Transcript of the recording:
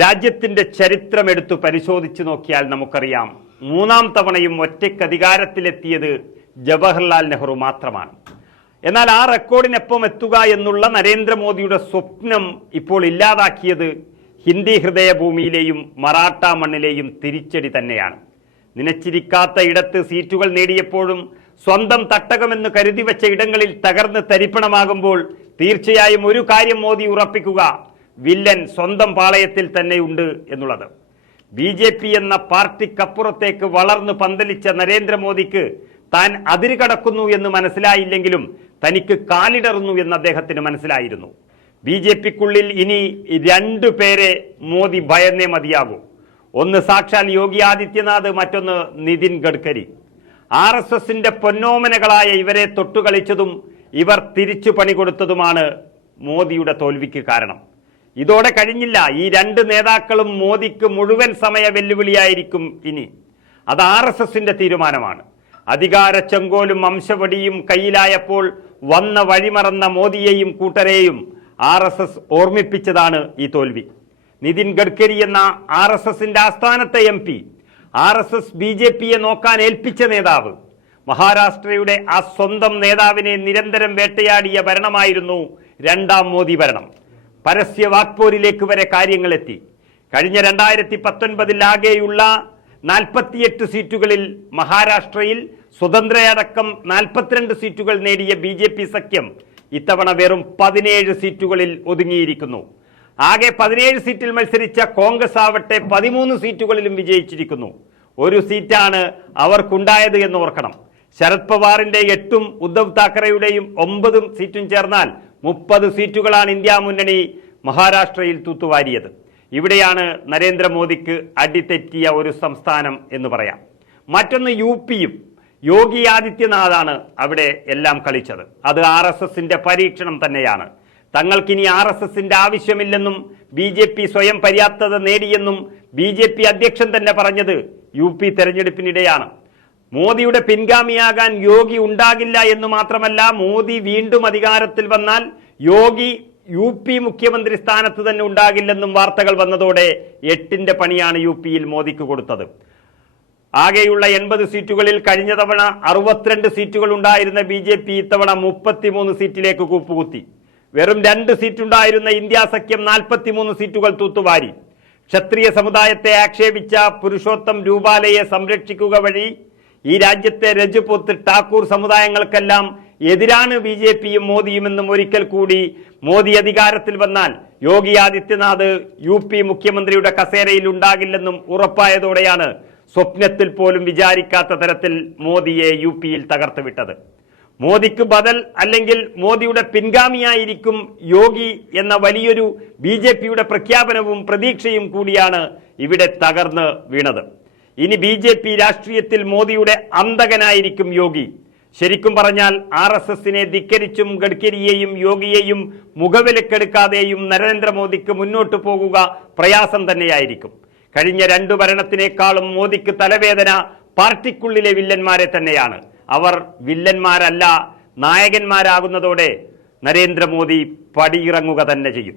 രാജ്യത്തിന്റെ ചരിത്രമെടുത്തു പരിശോധിച്ചു നോക്കിയാൽ നമുക്കറിയാം. മൂന്നാം തവണയും ഒറ്റയ്ക്ക് അധികാരത്തിലെത്തിയത് ജവഹർലാൽ നെഹ്റു മാത്രമാണ്. എന്നാൽ ആ റെക്കോർഡിനൊപ്പം എത്തുക എന്നുള്ള നരേന്ദ്രമോദിയുടെ സ്വപ്നം ഇപ്പോൾ ഇല്ലാതാക്കിയത് ഹിന്ദി ഹൃദയഭൂമിയിലെയും മറാഠ മണ്ണിലെയും തിരിച്ചടി തന്നെയാണ്. നിനച്ചിരിക്കാത്ത ഇടത്ത് സീറ്റുകൾ നേടിയപ്പോഴും സ്വന്തം തട്ടകമെന്ന് കരുതി വെച്ച ഇടങ്ങളിൽ തകർന്ന് തരിപ്പണമാകുമ്പോൾ തീർച്ചയായും ഒരു കാര്യം മോദി ഉറപ്പിക്കുക. വില്ലൻ സ്വന്തം പാളയത്തിൽ തന്നെയുണ്ട് എന്നുള്ളത്. ബി ജെ പി എന്ന പാർട്ടിക്കപ്പുറത്തേക്ക് വളർന്നു പന്തലിച്ച നരേന്ദ്രമോദിക്ക് താൻ അതിരുകടക്കുന്നു എന്ന് മനസ്സിലായില്ലെങ്കിലും തനിക്ക് കാലിടറുന്നു എന്ന് അദ്ദേഹത്തിന് മനസ്സിലായിരുന്നു. ബി ജെ പിക്കുള്ളിൽ ഇനി രണ്ടു പേരെ മോദി ഭയന്നേ മതിയാകൂ ഒന്ന് സാക്ഷാൽ യോഗി ആദിത്യനാഥ് മറ്റൊന്ന് നിതിൻ ഗഡ്കരി. ആർ എസ് എസിന്റെ പൊന്നോമനകളായ ഇവരെ തൊട്ടുകളിച്ചതും ഇവർ തിരിച്ചു പണി കൊടുത്തതുമാണ് മോദിയുടെ തോൽവിക്ക് കാരണം. ഇതോടെ കഴിഞ്ഞില്ല. ഈ രണ്ട് നേതാക്കളും മോദിക്ക് മുഴുവൻ സമയ വെല്ലുവിളിയായിരിക്കും ഇനി. അത് ആർ എസ് എസിന്റെ തീരുമാനമാണ്. അധികാര ചെങ്കോലും വംശവടിയും കയ്യിലായപ്പോൾ വന്ന വഴിമറന്ന മോദിയെയും കൂട്ടരെയും ആർ എസ് എസ് ഓർമ്മിപ്പിച്ചതാണ് ഈ തോൽവി. നിതിൻ ഗഡ്കരി എന്ന ആർ എസ് എസിന്റെ ആസ്ഥാനത്തെ M P R S S B J പിയെ നോക്കാൻ ഏൽപ്പിച്ച നേതാവ് മഹാരാഷ്ട്രയുടെ ആ സ്വന്തം നേതാവിനെ നിരന്തരം വേട്ടയാടിയ ഭരണമായിരുന്നു രണ്ടാം മോദി ഭരണം. പരസ്യ വാക്പോരിലേക്ക് വരെ കാര്യങ്ങളെത്തി. കഴിഞ്ഞ രണ്ടായിരത്തി പത്തൊൻപതിലാകെയുള്ള നാൽപ്പത്തിയെട്ട് സീറ്റുകളിൽ മഹാരാഷ്ട്രയിൽ സ്വതന്ത്രയടക്കം നാൽപ്പത്തിരണ്ട് സീറ്റുകൾ നേടിയ ബി ജെ പി സഖ്യം ഇത്തവണ വെറും പതിനേഴ് സീറ്റുകളിൽ ഒതുങ്ങിയിരിക്കുന്നു. ആകെ പതിനേഴ് സീറ്റിൽ മത്സരിച്ച കോൺഗ്രസ് ആവട്ടെ പതിമൂന്ന് സീറ്റുകളിലും വിജയിച്ചിരിക്കുന്നു. ഒരു സീറ്റാണ് അവർക്കുണ്ടായത് എന്ന് ഓർക്കണം. ശരത് പവാറിന്റെ എട്ടും ഉദ്ധവ് താക്കറെയുടെയും ഒമ്പതും സീറ്റും ചേർന്നാൽ മുപ്പത് സീറ്റുകളാണ് ഇന്ത്യ മുന്നണി മഹാരാഷ്ട്രയിൽ തൂത്തുവാരിയത്. ഇവിടെയാണ് നരേന്ദ്രമോദിക്ക് അടിതെറ്റിയ ഒരു സംസ്ഥാനം എന്ന് പറയാം. മറ്റൊന്ന് യു പിയും യോഗി ആദിത്യനാഥാണ് അവിടെ എല്ലാം കളിച്ചത്. അത് ആർ എസ് എസിന്റെ പരീക്ഷണം തന്നെയാണ്. തങ്ങൾക്കിനി ആർ എസ് എസിന്റെ ആവശ്യമില്ലെന്നും ബി ജെ പി സ്വയം പര്യാപ്തത നേടിയെന്നും ബി ജെ പി അധ്യക്ഷൻ തന്നെ പറഞ്ഞത് യു പി തെരഞ്ഞെടുപ്പിനിടെയാണ്. മോദിയുടെ പിൻഗാമിയാകാൻ യോഗി ഉണ്ടാകില്ല എന്ന് മാത്രമല്ല മോദി വീണ്ടും അധികാരത്തിൽ വന്നാൽ യോഗി യു പി മുഖ്യമന്ത്രി സ്ഥാനത്ത് തന്നെ ഉണ്ടാകില്ലെന്നും വാർത്തകൾ വന്നതോടെ എട്ടിന്റെ പണിയാണ് യു പിയിൽ മോദിക്ക് കൊടുത്തത്. ആകെയുള്ള എൺപത് സീറ്റുകളിൽ കഴിഞ്ഞ തവണ അറുപത്തിരണ്ട് സീറ്റുകൾ ഉണ്ടായിരുന്ന ബി ജെ പി ഇത്തവണ മുപ്പത്തിമൂന്ന് സീറ്റിലേക്ക് കൂപ്പുകുത്തി. വെറും രണ്ട് സീറ്റുണ്ടായിരുന്ന ഇന്ത്യ സഖ്യം നാൽപ്പത്തിമൂന്ന് സീറ്റുകൾ തൂത്തുവാരി. ക്ഷത്രിയ സമുദായത്തെ ആക്ഷേപിച്ച പുരുഷോത്തം രൂപാലയെ സംരക്ഷിക്കുക വഴി ഈ രാജ്യത്തെ രജപുത്ത് ഠാക്കൂർ സമുദായങ്ങൾക്കെല്ലാം എതിരാണ് ബി ജെ പിയും മോദിയുമെന്നും ഒരിക്കൽ കൂടി മോദി അധികാരത്തിൽ വന്നാൽ യോഗി ആദിത്യനാഥ് യു പി മുഖ്യമന്ത്രിയുടെ കസേരയിൽ ഉണ്ടാകില്ലെന്നും ഉറപ്പായതോടെയാണ് സ്വപ്നത്തിൽ പോലും വിചാരിക്കാത്ത തരത്തിൽ മോദിയെ യു പിയിൽ തകർത്ത് വിട്ടത് മോദിക്ക് ബദൽ അല്ലെങ്കിൽ മോദിയുടെ പിൻഗാമിയായിരിക്കും യോഗി എന്ന വലിയൊരു ബി പ്രഖ്യാപനവും പ്രതീക്ഷയും കൂടിയാണ് ഇവിടെ തകർന്ന് വീണത്. ഇനി ബി ജെ പി രാഷ്ട്രീയത്തിൽ മോദിയുടെ അന്തകനായിരിക്കും യോഗി. ശരിക്കും പറഞ്ഞാൽ ആർ എസ് എസിനെ ധിക്കരിച്ചും ഗഡ്കരിയെയും യോഗിയെയും മുഖവിലക്കെടുക്കാതെയും നരേന്ദ്രമോദിക്ക് മുന്നോട്ടു പോകുക പ്രയാസം തന്നെയായിരിക്കും. കഴിഞ്ഞ രണ്ടു ഭരണത്തിനേക്കാളും മോദിക്ക് തലവേദന പാർട്ടിക്കുള്ളിലെ വില്ലന്മാരെ തന്നെയാണ്. അവർ വില്ലന്മാരല്ല നായകന്മാരാകുന്നതോടെ നരേന്ദ്രമോദി പടിയിറങ്ങുക തന്നെ ചെയ്യും.